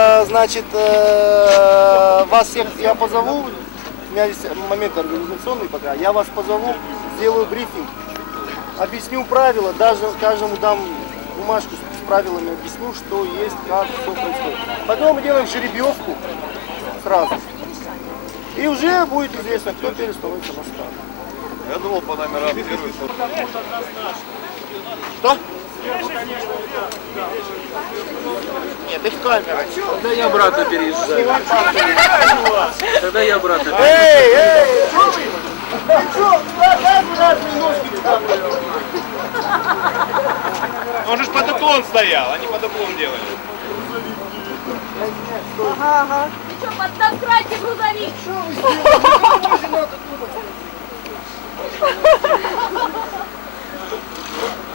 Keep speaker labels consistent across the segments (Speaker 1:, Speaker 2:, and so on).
Speaker 1: Э, Значит, э, вас всех я позову. У меня есть момент организационный пока. Я вас позову, сделаю брифинг, объясню правила, даже каждому дам бумажку с правилами, объясню, что есть, как, что происходит. Потом мы делаем жеребьевку сразу. И уже будет известно, кто теперь становится на старт.
Speaker 2: Я думал по номерам первый.
Speaker 1: Что? Нет, это камера.
Speaker 3: Тогда я обратно переезжаю. Тогда я обратно
Speaker 1: Эй, эй! Что вы? Ты что? Дай разные ножки.
Speaker 2: Он же под уклон стоял, они под уклон делали.
Speaker 4: Что, поддокрайте грузовик?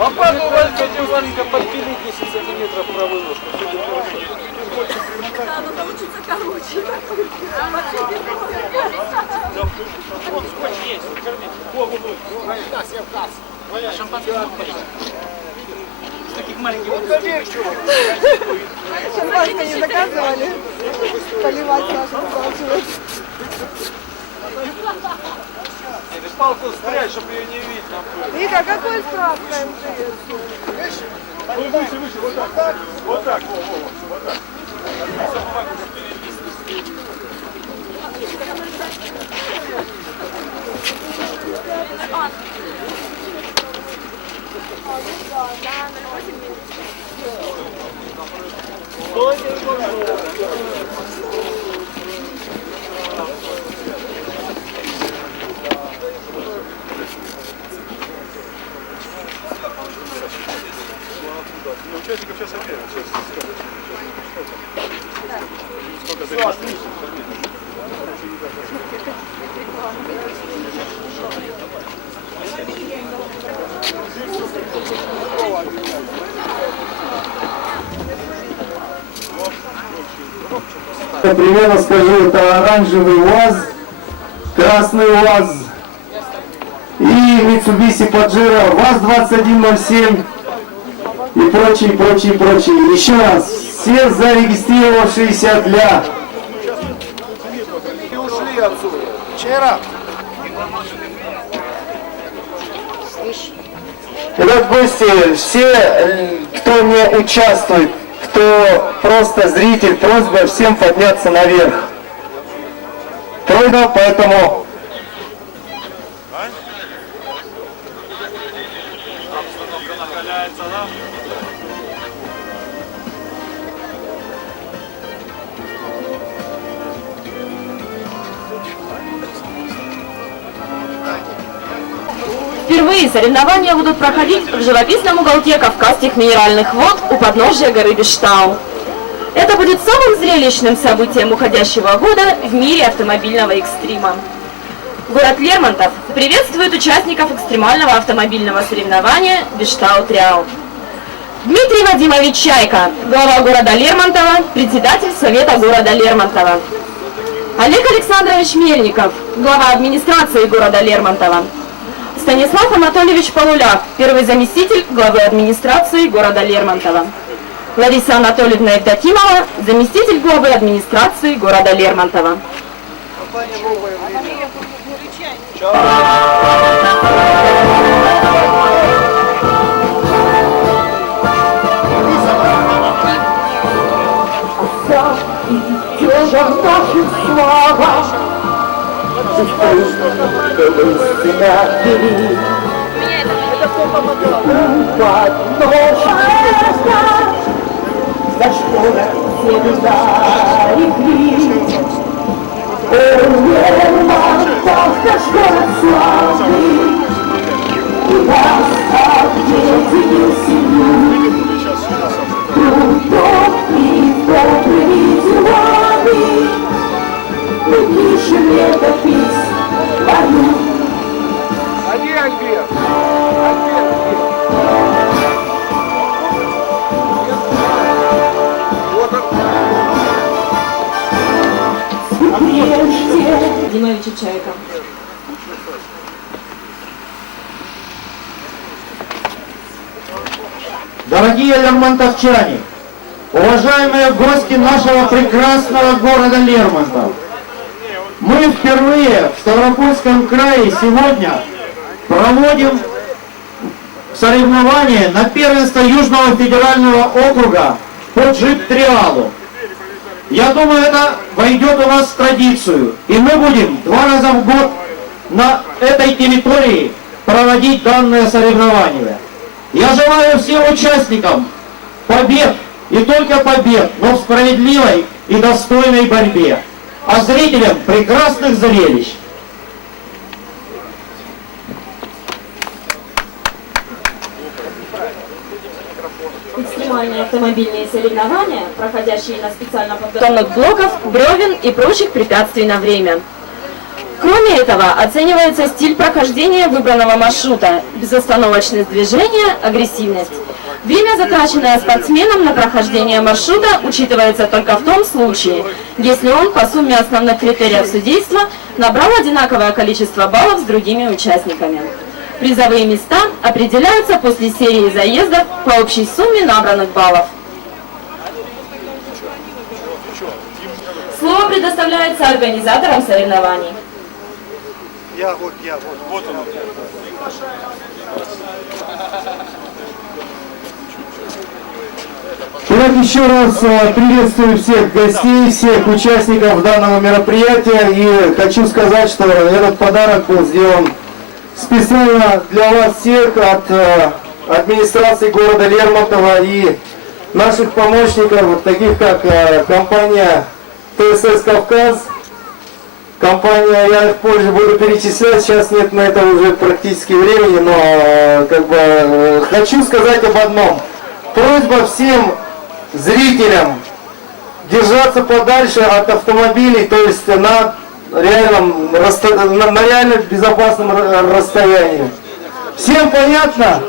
Speaker 3: А подумайте, Диманка, подпилить 10 сантиметров правую ножку. Всё будет хорошо.
Speaker 4: Надо научиться короче.
Speaker 5: Шампанское не заказывали. Поливать нашу получилось.
Speaker 3: Палку спрячь, чтобы ее не нам было.
Speaker 5: Вика, какой справка МТС?
Speaker 6: Примерно скажу, это оранжевый УАЗ, красный УАЗ. И Mitsubishi Pajero ВАЗ-2107 и прочие, прочие, прочие. Еще раз, все зарегистрировавшиеся для
Speaker 1: И ушли отсюда. Вчера.
Speaker 6: Итак, гости, все, э, кто не участвует, кто просто зритель, просьба всем подняться наверх. Трудно, поэтому
Speaker 7: Впервые соревнования будут проходить в живописном уголке Кавказских минеральных вод у подножия горы Биштау. Это будет самым зрелищным событием уходящего года в мире автомобильного экстрима. Город Лермонтов приветствует участников экстремального автомобильного соревнования Биштау Триал. Дмитрий Вадимович Чайка, глава города Лермонтова, председатель Совета города Лермонтова. Олег Александрович Мельников, глава администрации города Лермонтова. Станислав Анатольевич Полуляк, первый заместитель главы администрации города Лермонтова. Лариса Анатольевна Евдокимова, заместитель главы администрации города Лермонтова.
Speaker 1: Компания «Новое время».
Speaker 6: идет наших слова. За что всегда рекли. О, Лермонтов, наш город славный, У нас объединил семью. Трудом и добрыми делами Мы пишем
Speaker 7: Ходи, Альберт! Альберт, Вот он. Геннадьевича Чайка.
Speaker 6: Дорогие лермонтовчане, уважаемые гости нашего прекрасного города Лермонтов, мы впервые в Ставропольском крае сегодня проводим соревнования на первенство Южного федерального округа по джип-триалу. Я думаю, это войдет у нас в традицию. И мы будем два раза в год на этой территории проводить данное соревнование. Я желаю всем участникам побед и только побед, но в справедливой и достойной борьбе. А зрителям прекрасных зрелищ.
Speaker 7: Экстремальные автомобильные соревнования, проходящие на специально подготовленных блоков, бревен и прочих препятствий на время. Кроме этого, оценивается стиль прохождения выбранного маршрута, безостановочность движения, агрессивность. Время, затраченное спортсменом на прохождение маршрута, учитывается только в том случае, если он по сумме основных критериев судейства набрал одинаковое количество баллов с другими участниками. Призовые места определяются после серии заездов по общей сумме набранных баллов. Слово предоставляется организаторам соревнований.
Speaker 1: Я вот, я вот.
Speaker 2: Вот он.
Speaker 6: Еще раз э, приветствую всех гостей, всех участников данного мероприятия и хочу сказать, что этот подарок был сделан специально для вас всех от э, администрации города Лермонтова и наших помощников, таких как э, компания ТСС «Кавказ», компания, я позже буду перечислять, сейчас нет на это уже практически времени, но как бы хочу сказать об одном. Просьба всем зрителям держаться подальше от автомобилей, то есть на реальном, на, реально безопасном ра- расстоянии. Всем понятно?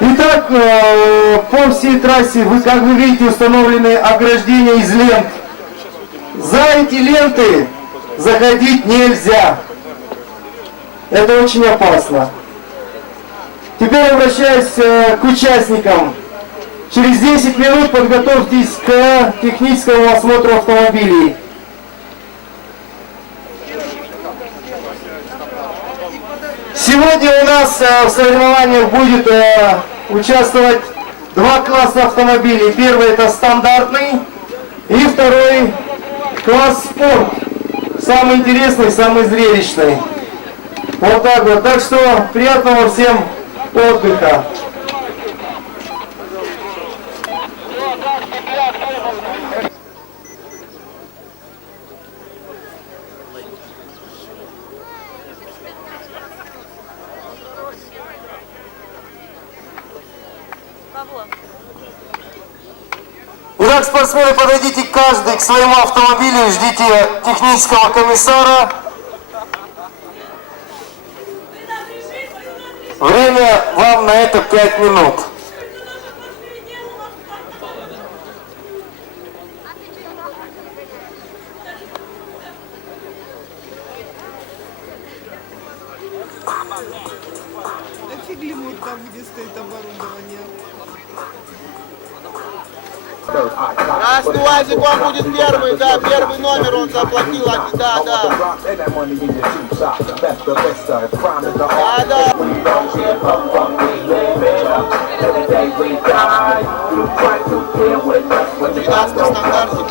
Speaker 6: Итак, э, по всей трассе, вы, как вы видите, установлены ограждения из лент. За эти ленты заходить нельзя. Это очень опасно. Теперь обращаюсь э, к участникам. Через 10 минут подготовьтесь к техническому осмотру автомобилей. Сегодня у нас э, в соревнованиях будет э, участвовать два класса автомобилей. Первый это стандартный и второй класс спорт. Самый интересный, самый зрелищный. Вот так вот. Так что приятного всем отдыха. Итак, спортсмены, подойдите каждый к своему автомобилю, ждите технического комиссара. Время вам на это 5 минут.
Speaker 5: Нафиг мы там, где стоит оборудование?
Speaker 1: Красный УАЗик вам будет первый, да, первый номер он заплатил, а, да, да. Да, да. Двенадцатый стандартик.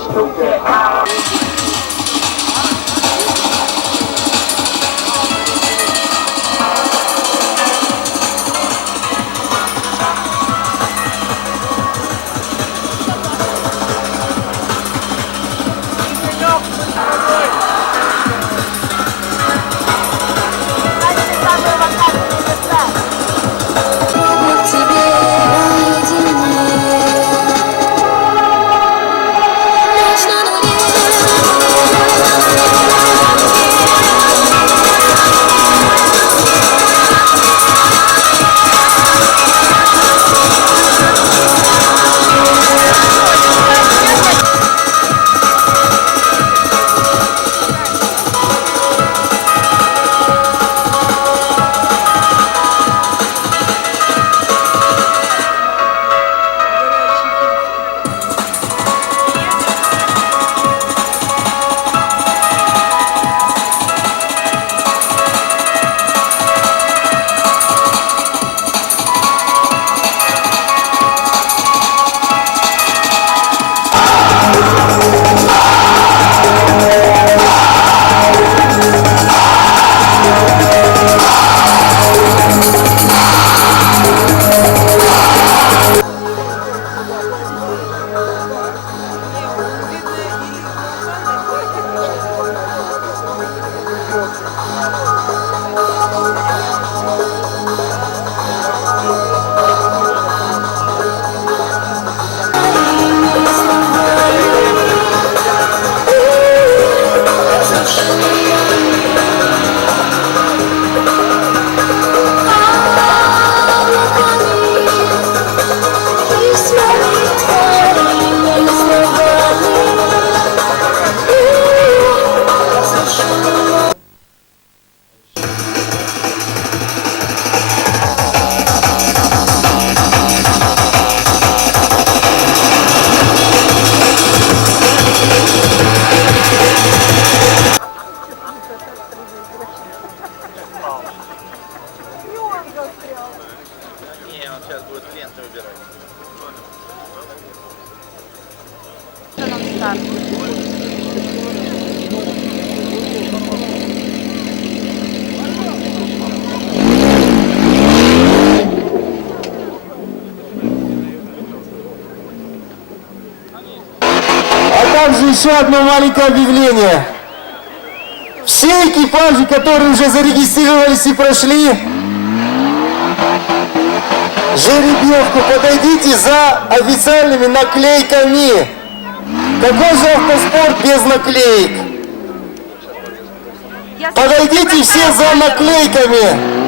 Speaker 6: Еще одно маленькое объявление. Все экипажи, которые уже зарегистрировались и прошли жеребьевку, подойдите за официальными наклейками. Какой же автоспорт без наклеек? Подойдите все за наклейками.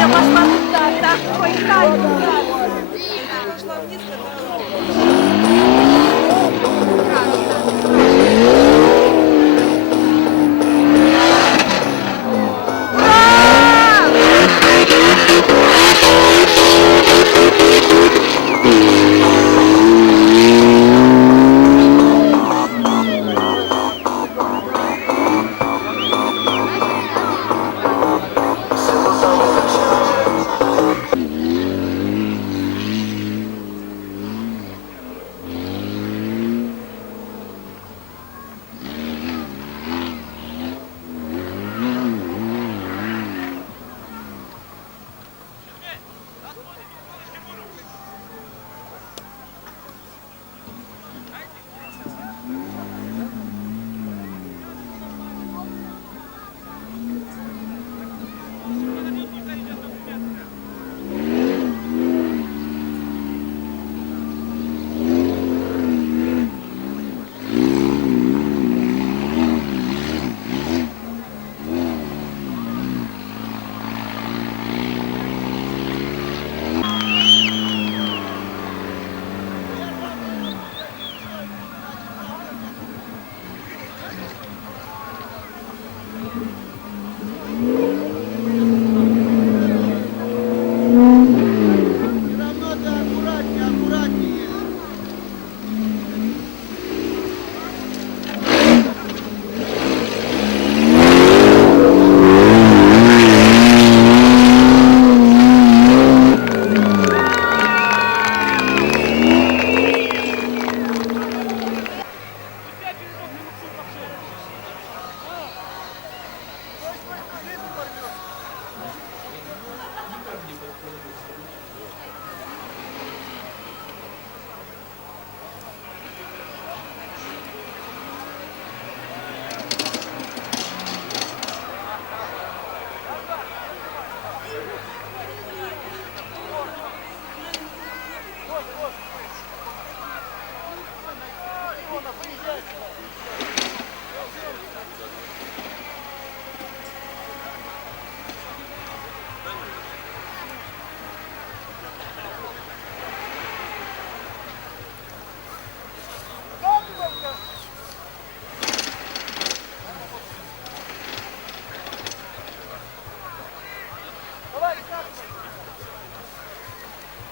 Speaker 4: Я 可以大可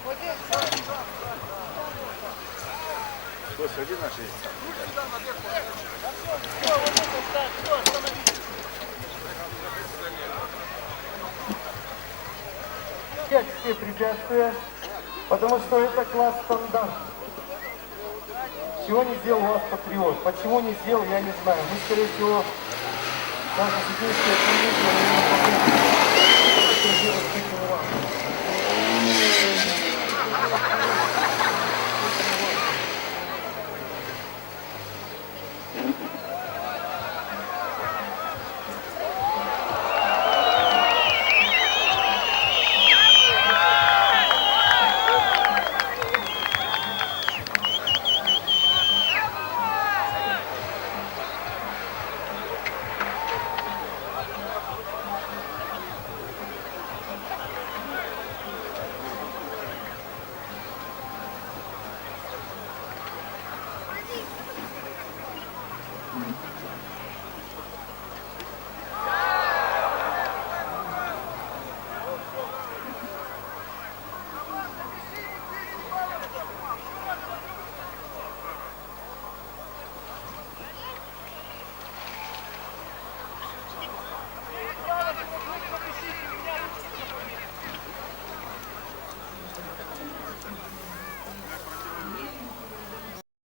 Speaker 4: Саня пошла туда, так, поиграй.
Speaker 6: снять все препятствия, потому что это класс стандарт. Чего не сделал у вас патриот? Почему не сделал, я не знаю. Мы, скорее всего, наша судейская комиссия,